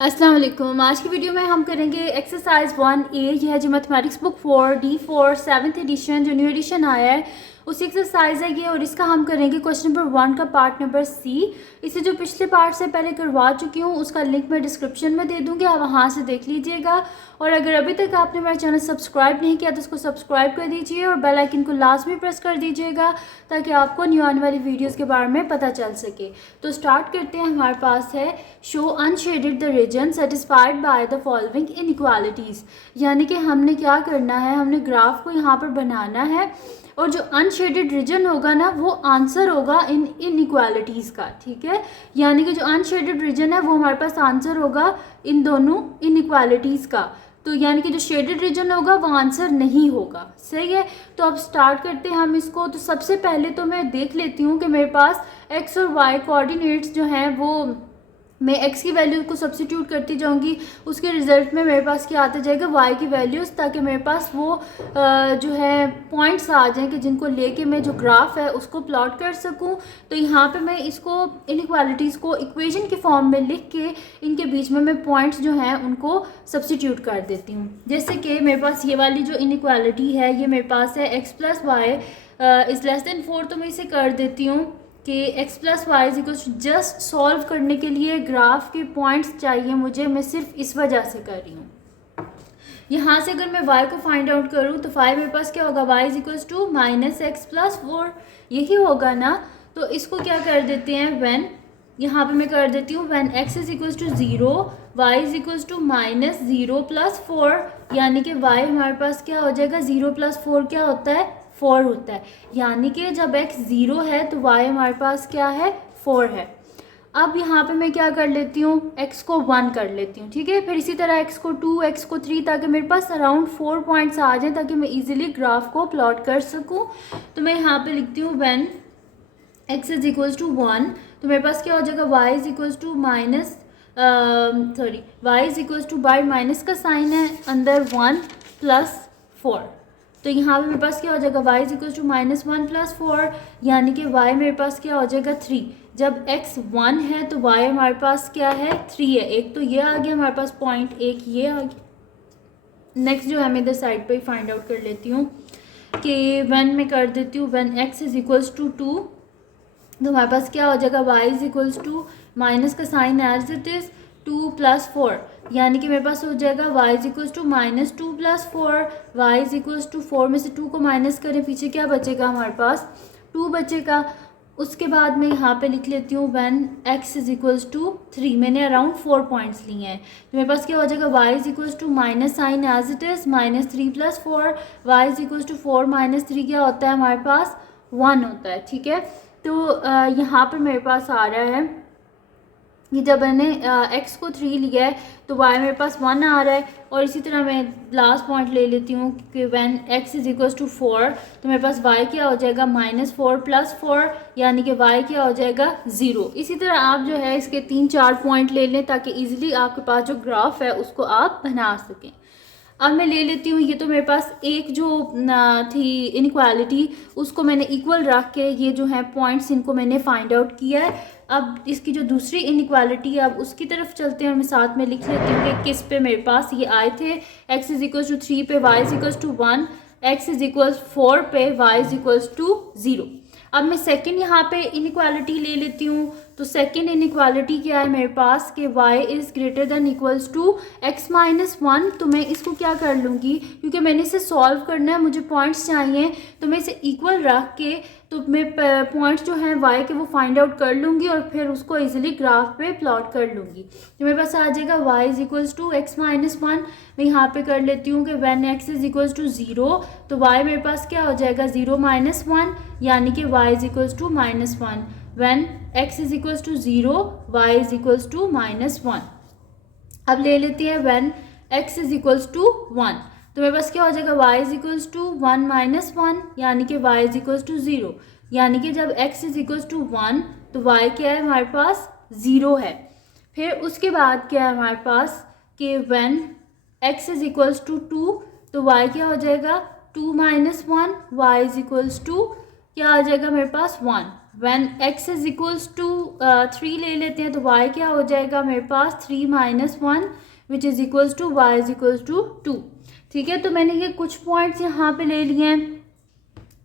अस्सलाम वालेकुम। आज की वीडियो में हम करेंगे एक्सरसाइज 1A। यह है जो mathematics book 4 D4 7th edition जो न्यू एडिशन आया है उसी एक्सरसाइज है ये, और इसका हम करेंगे क्वेश्चन नंबर 1 का पार्ट नंबर सी। इसे जो पिछले पार्ट से पहले करवा चुकी हूँ उसका लिंक मैं डिस्क्रिप्शन में दे दूँगी, आप वहाँ से देख लीजिएगा। और अगर अभी तक आपने मेरा चैनल सब्सक्राइब नहीं किया तो उसको सब्सक्राइब कर दीजिए और बेल आइकन को लाजमी प्रेस कर दीजिएगा ताकि आपको न्यू आने वाली वीडियोस के बारे में पता चल सके। तो स्टार्ट करते हैं। हमारे पास है show unshaded the region satisfied by the following inequalities, यानी कि हमने क्या करना है, हमने ग्राफ को यहाँ पर बनाना है और जो अनशेडेड रीजन होगा ना वो आंसर होगा इन इनइक्वालिटीज़ का, ठीक है। यानी कि जो अनशेडेड रीजन है वो हमारे पास आंसर होगा इन दोनों इनइक्वालिटीज़ का। तो यानी कि जो शेडेड रीजन होगा वो आंसर नहीं होगा, सही है। तो अब स्टार्ट करते हैं हम इसको। तो सबसे पहले तो मैं देख लेती हूँ कि मेरे पास एक्स और वाई कोऑर्डिनेट्स जो हैं वो मैं x की वैल्यू को सब्सिट्यूट करती जाऊंगी, उसके रिजल्ट में मेरे पास क्या आता जाएगा y की वैल्यूज़, ताकि मेरे पास वो जो है पॉइंट्स आ जाएं कि जिनको लेके मैं जो ग्राफ है उसको प्लॉट कर सकूं। तो यहाँ पे मैं इसको इनइक्वालिटीज़ को इक्वेशन के फॉर्म में लिख के इनके बीच में मैं पॉइंट्स जो हैं उनको सब्सिट्यूट कर देती हूँ। जैसे कि मेरे पास ये वाली जो इनइक्वालिटी है ये मेरे पास है x + y is less than 4। तो मैं इसे कर देती हूँ कि x + y equals just solve करने के लिए ग्राफ के पॉइंट्स चाहिए मुझे, मैं सिर्फ इस वजह से कर रही हूँ। यहाँ से अगर मैं y को फाइंड आउट करूँ तो फाइव मेरे पास क्या होगा, y इक्वल्स टू -x + 4, यही होगा ना। तो इसको क्या कर देते हैं, व्हेन यहाँ पे मैं कर देती हूँ when x is equals to 0 y is equals to -0 + 4, यानी कि y हमारे पास क्या हो जाएगा, 0 + 4 क्या होता है, 4 होता है। यानी कि जब x 0 है तो y हमारे पास क्या है, 4 है। अब यहाँ पे मैं क्या कर लेती हूँ, x को 1 कर लेती हूँ, ठीक है। फिर इसी तरह x को 2, x को 3, ताकि मेरे पास अराउंड 4 पॉइंट्स आ जाएं ताकि मैं इजीली ग्राफ को प्लॉट कर सकूँ। तो मैं यहाँ पे लिखती हूँ when x is equals to 1, तो मेरे पास क्या हो जाएगा, y is equals to y is equals to by minus का साइन है अंदर 1 + 4। तो यहाँ पे मेरे पास क्या हो जाएगा, y इज इक्वल्स टू -1 + 4, यानी कि y मेरे पास क्या हो जाएगा, 3। जब x 1 है तो y हमारे पास क्या है, 3 है। एक तो ये आ गया हमारे पास पॉइंट, एक ये आ गया। नेक्स्ट जो है मैं इधर साइड पे ही फाइंड आउट कर लेती हूँ कि व्हेन मैं कर देती हूँ when x is equals to 2, तो हमारे पास क्या हो जाएगा, y is equals to minus का साइन एज इट इज़ 2 + 4, यानी कि मेरे पास हो जाएगा y is equals to -2 + 4, y is equals to 4 में से 2 को माइनस करें, पीछे क्या बचेगा, हमारे पास 2 बचेगा। उसके बाद मैं यहाँ पे लिख लेती हूँ when x is equals to 3, मैंने अराउंड 4 पॉइंट्स लिए हैं। तो मेरे पास क्या हो जाएगा, y is equals to minus sign as it is -3 + 4, y is equals to 4 - 3 क्या होता है, हमारे पास 1 होता है, ठीक है। तो यहाँ पर मेरे पास आ रहा है कि जब मैंने x को 3 लिया है तो y मेरे पास 1 आ रहा है। और इसी तरह मैं लास्ट पॉइंट ले लेती हूँ कि when x is equals to 4, तो मेरे पास y क्या हो जाएगा, -4 + 4, यानी कि y क्या हो जाएगा, 0। इसी तरह आप जो है इसके 3-4 पॉइंट ले लें ताकि इजीली आपके पास जो ग्राफ है उसको आप बना सकें। अब मैं ले लेती हूँ, ये तो मेरे पास एक जो थी इनइक्वालिटी उसको मैंने इक्वल रख के ये जो है पॉइंट्स इनको मैंने फाइंड आउट किया है। अब इसकी जो दूसरी इनइक्वालिटी है अब उसकी तरफ चलते हैं और मैं साथ में लिख लेती हूँ कि किस पे मेरे पास ये आए थे। x इज इक्वल्स टू 3 पे y is equals to 1, x is equals 4 पे y इज इक्वल्स टू 0। अब मैं सेकंड यहाँ पे इनइक्वालिटी ले लेती हूँ। तो सेकंड इनइक्वालिटी क्या है मेरे पास कि y is greater than equals to x - 1। तो मैं इसको क्या कर लूँगी, क्योंकि मैंने इसे सॉल्व करना है, मुझे पॉइंट्स चाहिए, तो मैं इसे इक्वल रख के तो मैं पॉइंट्स जो हैं y के वो फाइंड आउट कर लूँगी और फिर उसको इजीली ग्राफ पे प्लॉट कर लूँगी। तो मेरे पास आ जाएगा y is equals to x - 1। मैं यहाँ पे कर लेती हूँ कि when x is equals to 0, तो y मेरे पास क्या हो जाएगा, 0 - 1, यानी कि y is equals to -1। When x is equals to 0, y is equals to -1। अब ले लेती है when x is equals to 1, तो मेरे पास क्या हो जाएगा, y इज इक्वल्स टू 1 - 1, यानी कि y इज इक्वल्स टू 0, यानी कि जब x इज इक्वल्स टू 1 तो y क्या है, हमारे पास 0 है। फिर उसके बाद क्या है हमारे पास कि when x is equals to 2, तो y क्या हो जाएगा, 2 - 1, y इज इक्वल्स टू क्या आ जाएगा मेरे पास 1। When x is equals to 3 ले लेते हैं तो y क्या हो जाएगा मेरे पास 3 minus 1 which is equals to y is equals to 2। ठीक है, तो मैंने ये कुछ पॉइंट्स यहाँ पे ले लिए हैं।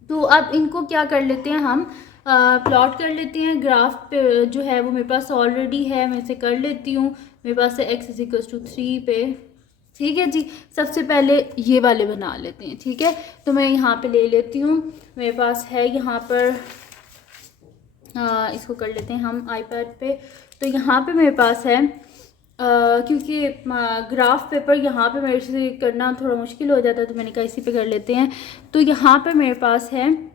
तो अब इनको क्या कर लेते हैं हम प्लॉट कर लेते हैं। ग्राफ पे जो है वो मेरे पास ऑलरेडी है, मैं इसे कर लेती हूँ। मेरे पास है x इज इक्वल्स टू 3 पे। ठीक है जी, सबसे पहले ये वाले बना लेते हैं। ठीक है, तो मैं यहाँ पे ले लेती हूँ। मेरे पास है यहाँ पर इसको कर लेते हैं हम आईपैड पे। तो यहाँ पे मेरे पास है क्योंकि ग्राफ पेपर यहाँ पे मेरे से करना थोड़ा मुश्किल हो जाता है, तो मैंने कहा इसी पे कर लेते हैं। तो यहाँ पे मेरे पास है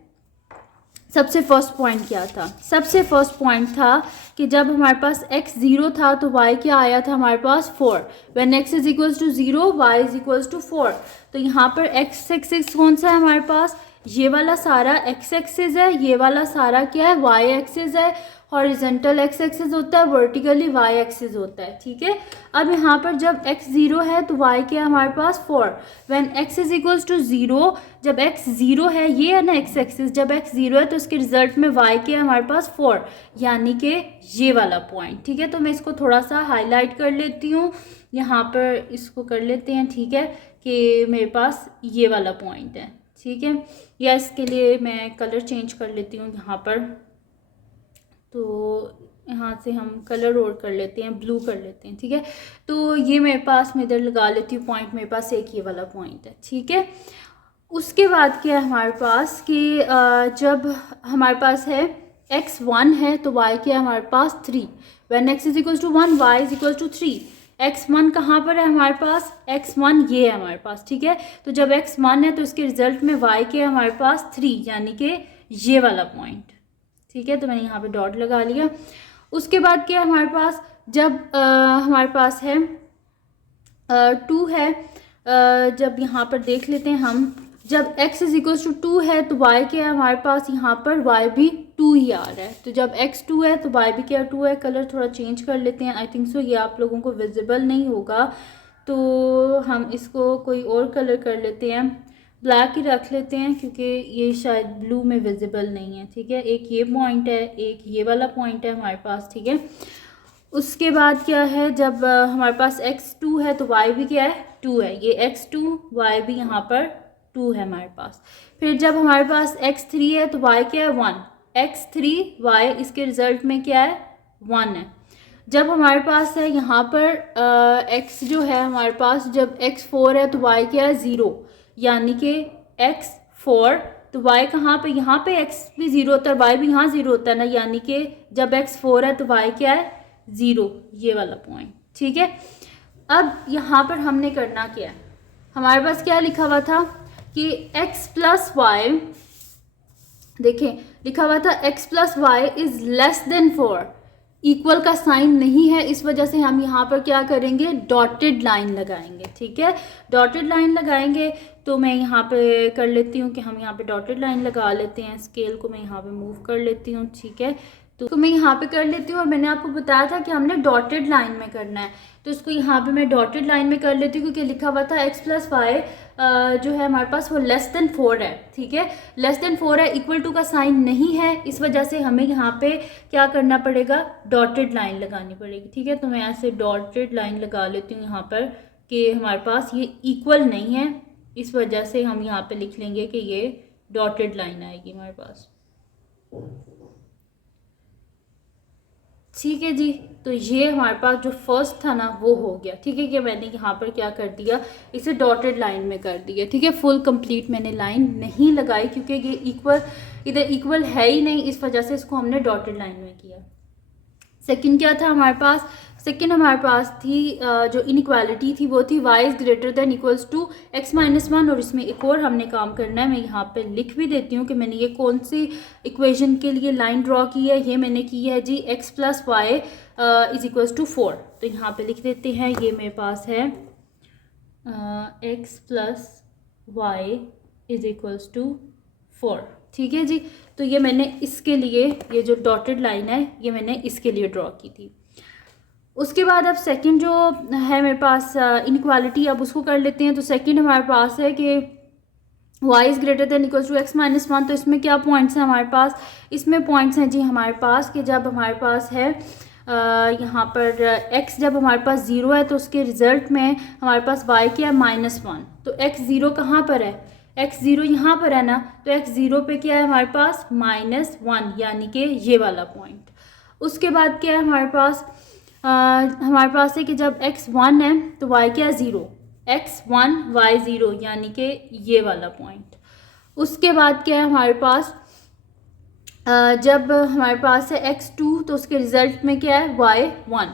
सबसे फर्स्ट पॉइंट क्या था। सबसे फर्स्ट पॉइंट था कि जब हमारे पास x 0 था तो y क्या आया था हमारे पास 4। When x is equals to 0 y is equals to 4। तो यहाँ पर x एक्सिस कौन सा है हमारे पास, ये वाला सारा x एक्सिस है, ये वाला सारा क्या है y एक्सिस है। हॉरिजेंटल x एक्सिस होता है, वर्टिकली y एक्सिस होता है। ठीक है, अब यहाँ पर जब x 0 है तो y क्या है हमारे पास 4। When x is equals to 0, जब x 0 है, ये है ना x एक्सिस, जब x 0 है तो इसके रिजल्ट में y क्या है हमारे पास 4, यानी कि ये वाला पॉइंट। ठीक है, तो मैं इसको थोड़ा सा हाईलाइट कर लेती हूँ, यहाँ पर इसको कर लेते हैं। ठीक है, कि मेरे पास ये वाला पॉइंट है। ठीक है, या इसके लिए मैं कलर चेंज कर लेती हूँ यहाँ पर। तो यहाँ से हम कलर और कर लेते हैं, ब्लू कर लेते हैं। ठीक है, तो ये मेरे पास मैं इधर लगा लेती हूँ पॉइंट, मेरे पास एक ये वाला पॉइंट है। ठीक है, उसके बाद क्या है हमारे पास कि जब हमारे पास है x 1 है तो y क्या है हमारे पास 3। When x is equal to 1 y is equal to 3। x 1 कहाँ पर है हमारे पास, x 1 ये है हमारे पास। ठीक है, तो जब x 1 है तो इसके रिजल्ट में y क्या है हमारे पास 3, यानी कि ये वाला पॉइंट। ठीक है, तो मैंने यहाँ पे डॉट लगा लिया। उसके बाद क्या हमारे पास, जब हमारे पास है 2 है, जब यहाँ पर देख लेते हैं हम, जब x इज इक्वल टू 2 है तो y क्या है हमारे पास, यहाँ पर y भी 2 ही आ रहा है। तो जब x 2 है तो y भी क्या 2 है। कलर थोड़ा चेंज कर लेते हैं, आई थिंक सो ये आप लोगों को विजिबल नहीं होगा, तो हम इसको कोई और कलर कर लेते हैं, ब्लैक ही रख लेते हैं क्योंकि ये शायद ब्लू में विजिबल नहीं है। ठीक है, एक ये पॉइंट है, एक ये वाला पॉइंट है हमारे पास। ठीक है, उसके बाद क्या है, जब हमारे पास x 2 है तो y भी क्या है 2 है, ये x 2 y भी यहाँ पर 2 है हमारे पास। फिर जब हमारे पास x 3 है तो y क्या है 1, x 3 y इसके रिजल्ट में क्या है 1 है। जब हमारे पास है यहाँ पर x जो है हमारे पास, जब x 4 है तो y क्या है 0, यानी कि x 4 तो y कहाँ पे, यहाँ पे x भी 0 होता है और y भी यहाँ 0 होता है ना, यानी कि जब x 4 है तो y क्या है 0, ये वाला पॉइंट। ठीक है, अब यहाँ पर हमने करना क्या है, हमारे पास क्या लिखा हुआ था कि x प्लस वाई, देखें लिखा हुआ था x plus Y is less than 4, equal का साइन नहीं है, इस वजह से हम यहाँ पर क्या करेंगे, डॉटेड लाइन लगाएंगे। ठीक है, डॉटेड लाइन लगाएंगे, तो मैं यहाँ पे कर लेती हूँ कि हम यहाँ पे डॉटेड लाइन लगा लेते हैं। स्केल को मैं यहाँ पे मूव कर लेती हूँ। ठीक है, तो मैं यहाँ पे कर लेती हूँ, और मैंने आपको बताया था कि हमने डॉटेड लाइन में करना है, तो इसको यहाँ पे मैं डॉटेड लाइन में कर लेती हूँ क्योंकि लिखा हुआ था x प्लस वाई जो है हमारे पास वो लेस देन 4 है। ठीक है, लेस देन 4 है, इक्वल टू का साइन नहीं है, इस वजह से हमें यहाँ पे क्या करना पड़ेगा, डॉटेड लाइन लगानी पड़ेगी। ठीक है, तो मैं ऐसे डॉटेड लाइन लगा लेती हूँ यहाँ पर कि हमारे पास ये इक्वल नहीं है, इस वजह से हम यहाँ पे लिख लेंगे कि ये डॉटेड लाइन आएगी हमारे पास। ठीक है जी, तो ये हमारे पास जो फर्स्ट था ना वो हो गया। ठीक है, कि मैंने यहाँ पर क्या कर दिया, इसे डॉटेड लाइन में कर दिया। ठीक है, फुल कंप्लीट मैंने लाइन नहीं लगाई क्योंकि ये इक्वल इधर इक्वल है ही नहीं, इस वजह से इसको हमने डॉटेड लाइन में किया। सेकंड क्या था हमारे पास, सेकंड हमारे पास थी जो इनइक्वालिटी थी वो थी y is greater than equals to x minus 1, और इसमें एक और हमने काम करना है। मैं यहाँ पे लिख भी देती हूँ कि मैंने ये कौन सी इक्वेशन के लिए लाइन ड्रॉ की है। ये मैंने की है जी x plus Y is equals to 4, तो यहाँ पे लिख देते हैं, ये मेरे पास है x plus Y is equals to 4। ठीक है जी, तो ये मैंने इसके लिए, ये जो डॉटेड लाइन है ये मैंने इसके लिए ड्रॉ की थी। उसके बाद अब सेकंड जो है मेरे पास इनइक्वालिटी, अब उसको कर लेते हैं। तो सेकंड हमारे पास है कि y is greater than equals to x minus one. तो इसमें क्या पॉइंट्स हैं हमारे पास? इसमें पॉइंट्स हैं जी हमारे पास कि जब हमारे पास है यहाँ पर x जब हमारे पास 0 है तो उसके रिज़ल्ट में हमारे पास y क्या है? -1। तो x 0 कहाँ पर है? x 0 यहाँ पर है ना, तो x 0 पे क्या है हमारे पास? -1, यानी कि ये वाला पॉइंट। उसके बाद क्या है हमारे पास है कि जब x 1 है तो y क्या है? 0। x 1 y 0, यानी कि ये वाला पॉइंट। उसके बाद क्या है हमारे पास जब हमारे पास है x 2 तो उसके रिज़ल्ट में क्या है? y 1,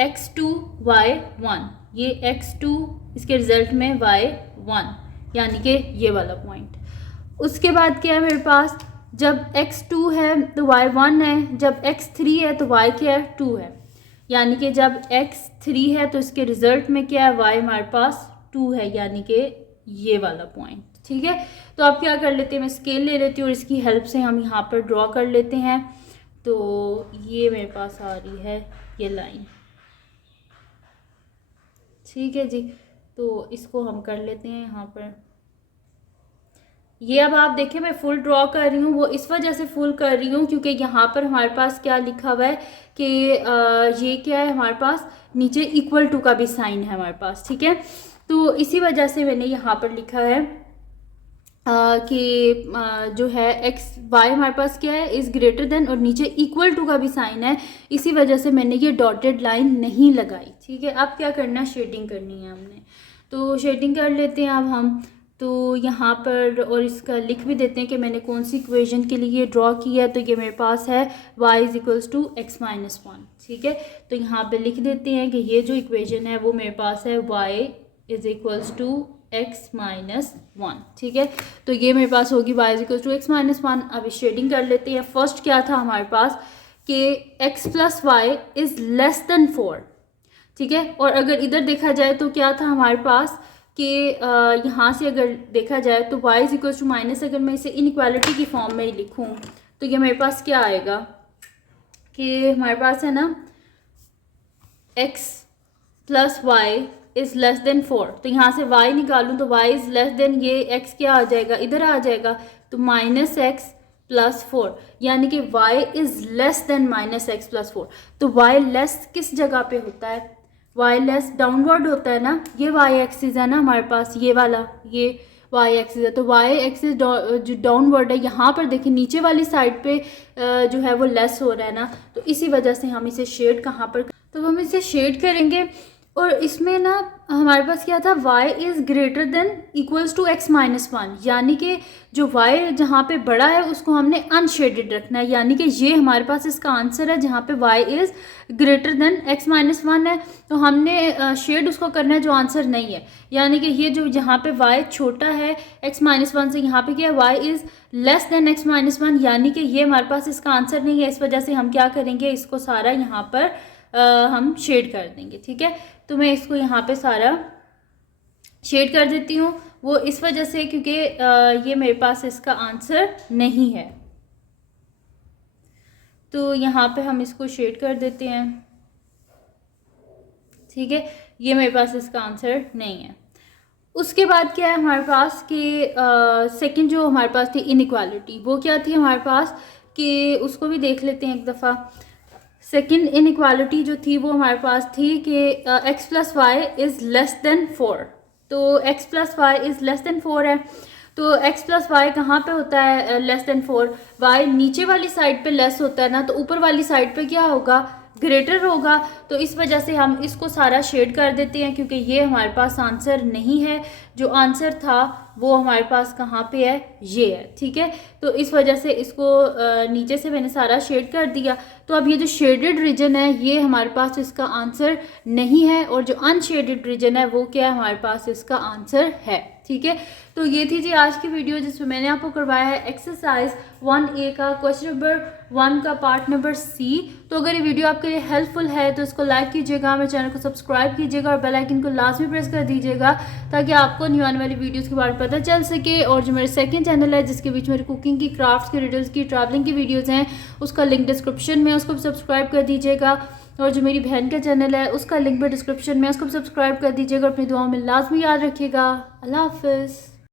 x 2 y 1, ये x 2 इसके रिज़ल्ट में y 1, यानी कि ये वाला पॉइंट। उसके बाद क्या है मेरे पास? जब x 2 है तो y 1 है, जब x 3 है तो y क्या है? 2 है, यानी कि जब x 3 है तो इसके रिज़ल्ट में क्या है? y हमारे पास 2 है, यानी कि ये वाला पॉइंट। ठीक है, तो आप क्या कर लेते हैं, मैं स्केल ले लेती हूँ और इसकी हेल्प से हम यहाँ पर ड्रॉ कर लेते हैं। तो ये मेरे पास आ रही है ये लाइन। ठीक है जी, तो इसको हम कर लेते हैं यहाँ पर। ये अब आप देखें मैं फुल ड्रॉ कर रही हूँ, वो इस वजह से फुल कर रही हूँ क्योंकि यहाँ पर हमारे पास क्या लिखा हुआ है कि ये क्या है हमारे पास नीचे इक्वल टू का भी साइन है हमारे पास। ठीक है, तो इसी वजह से मैंने यहाँ पर लिखा है कि जो है x y हमारे पास क्या है? इज़ ग्रेटर देन, और नीचे इक्वल टू का भी साइन है, इसी वजह से मैंने ये डॉटेड लाइन नहीं लगाई। ठीक है, अब क्या करना है? शेडिंग करनी है हमने, तो शेडिंग कर लेते हैं अब हम। तो यहाँ पर और इसका लिख भी देते हैं कि मैंने कौन सी इक्वेशन के लिए ये ड्रॉ किया है। तो ये मेरे पास है y is equals to x minus 1। ठीक है, तो यहाँ पे लिख देते हैं कि ये जो इक्वेशन है वो मेरे पास है y is equals to x minus 1। ठीक है, तो ये मेरे पास होगी y is equal to x minus 1। अब शेडिंग कर लेते हैं। फर्स्ट क्या था हमारे पास कि x plus y is less than 4। ठीक है, और अगर इधर देखा जाए तो क्या था हमारे पास कि यहाँ से अगर देखा जाए तो y is equal to minus, अगर मैं इसे इनइक्वालिटी की फॉर्म में ही लिखूँ तो ये मेरे पास क्या आएगा कि हमारे पास है ना x plus y is less than 4। तो यहाँ से y निकालूँ तो y इज़ लेस देन, ये x क्या आ जाएगा? इधर आ जाएगा, तो माइनस एक्स प्लस 4, यानी कि y is less then minus x plus 4। तो y लेस किस जगह पे होता है? y लेस डाउनवर्ड होता है ना, ये y एक्सिस है ना हमारे पास, ये वाला ये y एक्सिस है। तो y एक्सिस जो डाउनवर्ड है, यहाँ पर देखिए नीचे वाली साइड पे जो है वो लेस हो रहा है ना, तो इसी वजह से हम इसे शेड कहाँ पर, तो हम इसे शेड करेंगे। और इसमें ना हमारे पास क्या था? y is greater than equals to x minus 1, यानी कि जो y जहाँ पे बड़ा है उसको हमने अनशेडेड रखना है, यानी कि ये हमारे पास इसका आंसर है जहाँ पे y is greater then x minus 1 है। तो हमने शेड उसको करना है जो आंसर नहीं है, यानी कि ये जो जहाँ पे y छोटा है x माइनस 1 से, यहाँ पे क्या है? y is less then x minus 1, यानी कि ये हमारे पास इसका आंसर नहीं है। इस वजह से हम क्या करेंगे? इसको सारा यहाँ पर हम शेड कर देंगे। ठीक है, तो मैं इसको यहाँ पे सारा शेड कर देती हूँ, वो इस वजह से क्योंकि ये मेरे पास इसका आंसर नहीं है। तो यहाँ पे हम इसको शेड कर देते हैं। ठीक है, ये मेरे पास इसका आंसर नहीं है। उसके बाद क्या है हमारे पास कि सेकंड जो हमारे पास थी इनइक्वालिटी, वो क्या थी हमारे पास कि उसको भी देख लेते हैं एक दफ़ा। सेकेंड इनइक्वालिटी जो थी वो हमारे पास थी कि x plus y is less than 4। तो x plus y is less than 4 है, तो x प्लस वाई कहाँ पे होता है लेस देन 4? y नीचे वाली साइड पे लेस होता है ना, तो ऊपर वाली साइड पे क्या होगा? ग्रेटर होगा। तो इस वजह से हम इसको सारा शेड कर देते हैं क्योंकि ये हमारे पास आंसर नहीं है। जो आंसर था वो हमारे पास कहाँ पे है? ये है। ठीक है, तो इस वजह से इसको नीचे से मैंने सारा शेड कर दिया। तो अब ये जो शेडेड रीजन है ये हमारे पास इसका आंसर नहीं है, और जो अनशेडेड रीजन है वो क्या है? हमारे पास इसका आंसर है। ठीक है, तो ये थी जी आज की वीडियो जिसमें मैंने आपको करवाया है एक्सरसाइज 1A का क्वेश्चन नंबर 1 का पार्ट नंबर C। तो अगर ये वीडियो आपके लिए हेल्पफुल है तो इसको लाइक कीजिएगा, मेरे चैनल को सब्सक्राइब कीजिएगा और बेल आइकन को लाजमी प्रेस कर दीजिएगा ताकि आपको न्यू आने वाली वीडियोस के बारे में पता चल सके। और जो मेरे सेकंड चैनल है जिसके बीच मेरे कुकिंग की, क्राफ्ट्स की, रिडल्स की, ट्रैवलिंग की वीडियोज़ हैं, उसका लिंक डिस्क्रिप्शन में, उसको भी सब्सक्राइब कर दीजिएगा। और जो मेरी बहन का चैनल है उसका लिंक भी डिस्क्रिप्शन में, उसको भी सब्सक्राइब कर दीजिएगा। अपनी दुआओं में लाजमी याद रखिएगा। अल्लाह हाफिज़।